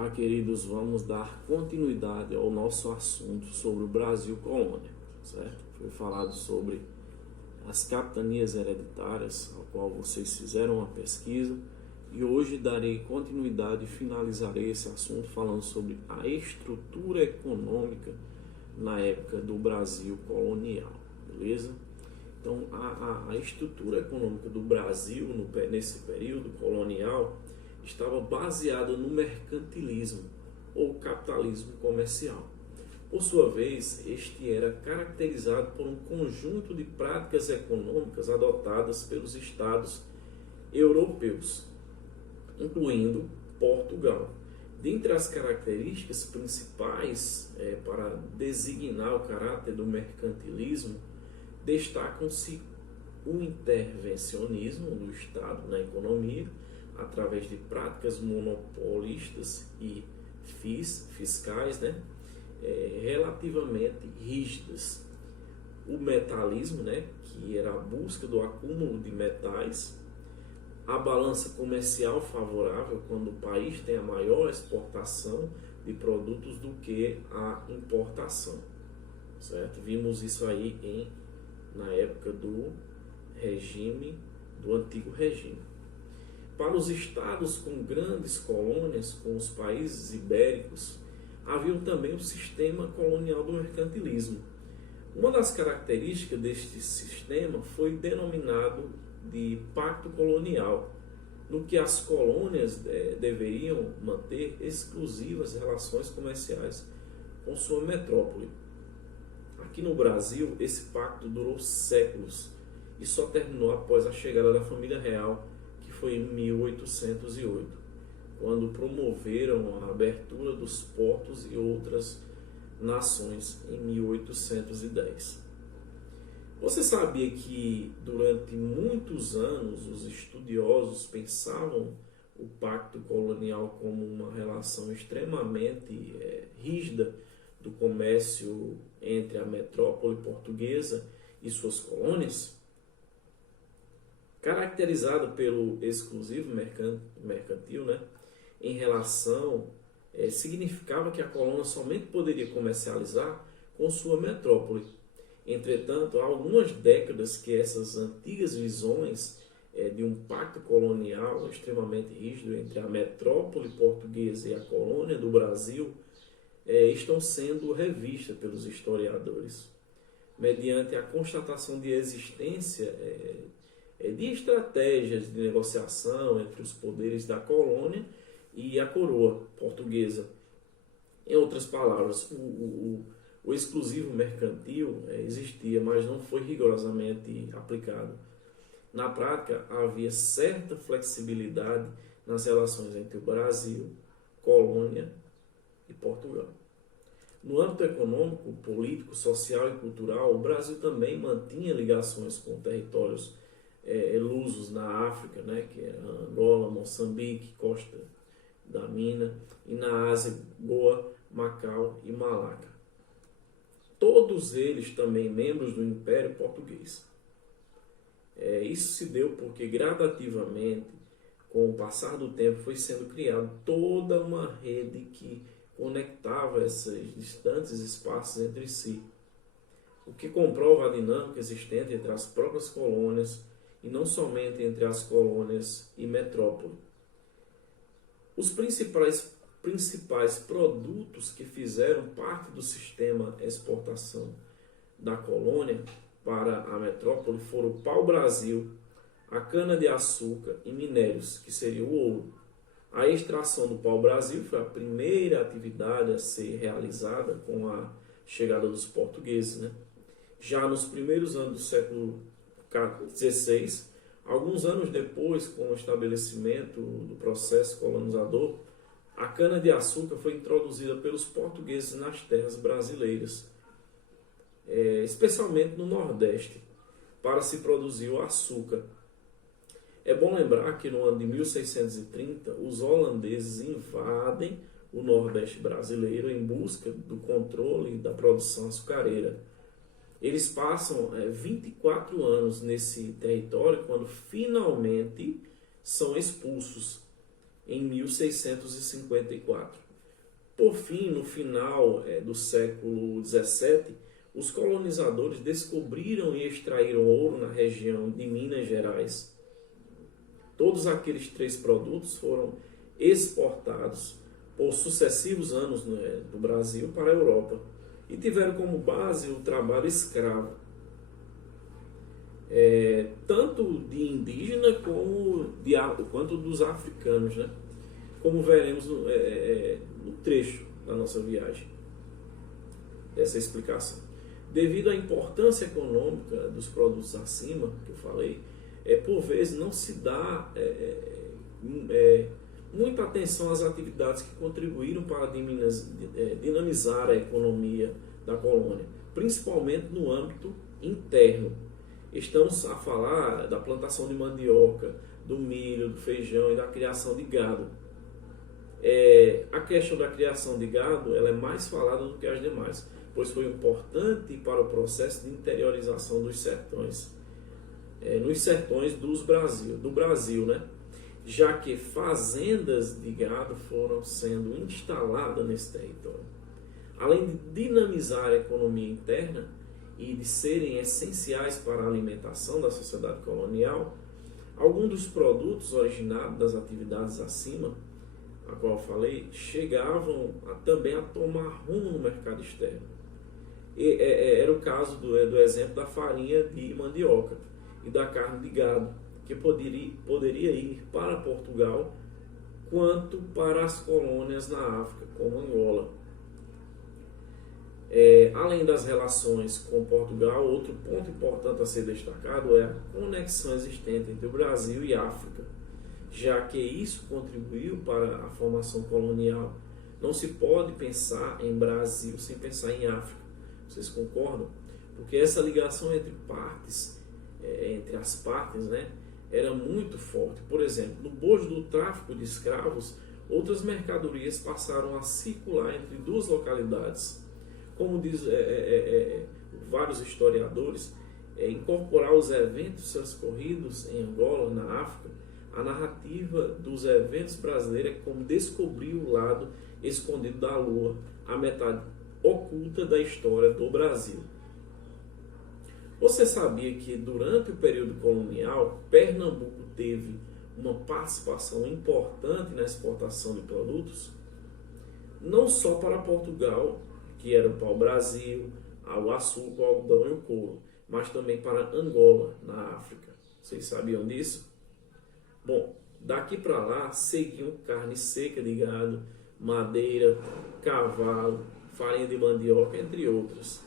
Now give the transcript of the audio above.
Olá, queridos, vamos dar continuidade ao nosso assunto sobre o Brasil colônia, certo? Foi falado sobre as capitanias hereditárias, ao qual vocês fizeram uma pesquisa, e hoje darei continuidade e finalizarei esse assunto falando sobre a estrutura econômica na época do Brasil colonial, beleza? Então, a estrutura econômica do Brasil nesse período colonial estava baseada no mercantilismo ou capitalismo comercial. Por sua vez, este era caracterizado por um conjunto de práticas econômicas adotadas pelos estados europeus, incluindo Portugal. Dentre as características principais para designar o caráter do mercantilismo, destacam-se o intervencionismo do Estado na economia, através de práticas monopolistas e fiscais, relativamente rígidas. O metalismo, que era a busca do acúmulo de metais, a balança comercial favorável, quando o país tem a maior exportação de produtos do que a importação, certo? Vimos isso aí na época do antigo regime. Para os estados com grandes colônias, com os países ibéricos, havia também o sistema colonial do mercantilismo. Uma das características deste sistema foi denominado de pacto colonial, no que as colônias deveriam manter exclusivas relações comerciais com sua metrópole. Aqui no Brasil, esse pacto durou séculos e só terminou após a chegada da família real, foi em 1808, quando promoveram a abertura dos portos e outras nações em 1810. Você sabia que durante muitos anos os estudiosos pensavam o pacto colonial como uma relação extremamente rígida do comércio entre a metrópole portuguesa e suas colônias? Caracterizado pelo exclusivo mercantil, em relação, significava que a colônia somente poderia comercializar com sua metrópole. Entretanto, há algumas décadas que essas antigas visões de um pacto colonial extremamente rígido entre a metrópole portuguesa e a colônia do Brasil estão sendo revistas pelos historiadores, mediante a constatação de existência de estratégias de negociação entre os poderes da colônia e a coroa portuguesa. Em outras palavras, o exclusivo mercantil existia, mas não foi rigorosamente aplicado. Na prática, havia certa flexibilidade nas relações entre o Brasil, colônia e Portugal. No âmbito econômico, político, social e cultural, o Brasil também mantinha ligações com territórios lusos na África, que era Angola, Moçambique, Costa da Mina, e na Ásia, Goa, Macau e Malaca. Todos eles também membros do Império Português. Isso se deu porque gradativamente, com o passar do tempo, foi sendo criada toda uma rede que conectava esses distantes espaços entre si, o que comprova a dinâmica existente entre as próprias colônias e não somente entre as colônias e metrópole. Os principais produtos que fizeram parte do sistema de exportação da colônia para a metrópole foram o pau-brasil, a cana-de-açúcar e minérios, que seria o ouro. A extração do pau-brasil foi a primeira atividade a ser realizada com a chegada dos portugueses. Já nos primeiros anos do século XVI, alguns anos depois, com o estabelecimento do processo colonizador, a cana-de-açúcar foi introduzida pelos portugueses nas terras brasileiras, especialmente no Nordeste, para se produzir o açúcar. É bom lembrar que no ano de 1630, os holandeses invadem o Nordeste brasileiro em busca do controle da produção açucareira. Eles passam 24 anos nesse território quando finalmente são expulsos em 1654. Por fim, no final do século XVII, os colonizadores descobriram e extraíram ouro na região de Minas Gerais. Todos aqueles 3 produtos foram exportados por sucessivos anos, né, do Brasil para a Europa e tiveram como base o trabalho escravo, tanto de indígena quanto dos africanos, né? Como veremos no trecho da nossa viagem, dessa explicação. Devido à importância econômica dos produtos acima, que eu falei, por vezes não se dá muita atenção às atividades que contribuíram para dinamizar a economia da colônia, principalmente no âmbito interno. Estamos a falar da plantação de mandioca, do milho, do feijão e da criação de gado. A questão da criação de gado ela é mais falada do que as demais, pois foi importante para o processo de interiorização dos sertões, nos sertões do Brasil, né? Já que fazendas de gado foram sendo instaladas nesse território. Além de dinamizar a economia interna e de serem essenciais para a alimentação da sociedade colonial, alguns dos produtos originados das atividades acima, a qual eu falei, chegavam também a tomar rumo no mercado externo. Era o caso do exemplo da farinha de mandioca e da carne de gado, que poderia ir para Portugal quanto para as colônias na África, como Angola. Além das relações com Portugal, outro ponto importante a ser destacado é a conexão existente entre o Brasil e a África, já que isso contribuiu para a formação colonial. Não se pode pensar em Brasil sem pensar em África. Vocês concordam? Porque essa ligação entre as partes, né, era muito forte. Por exemplo, no bojo do tráfico de escravos, outras mercadorias passaram a circular entre 2 localidades. Como diz vários historiadores, incorporar os eventos transcorridos em Angola, na África, a narrativa dos eventos brasileiros é como descobrir o lado escondido da lua, a metade oculta da história do Brasil. Você sabia que durante o período colonial, Pernambuco teve uma participação importante na exportação de produtos? Não só para Portugal, que era o pau-brasil, o açúcar, o algodão e o couro, mas também para Angola, na África. Vocês sabiam disso? Bom, daqui para lá seguiam carne seca de gado, madeira, cavalo, farinha de mandioca, entre outras.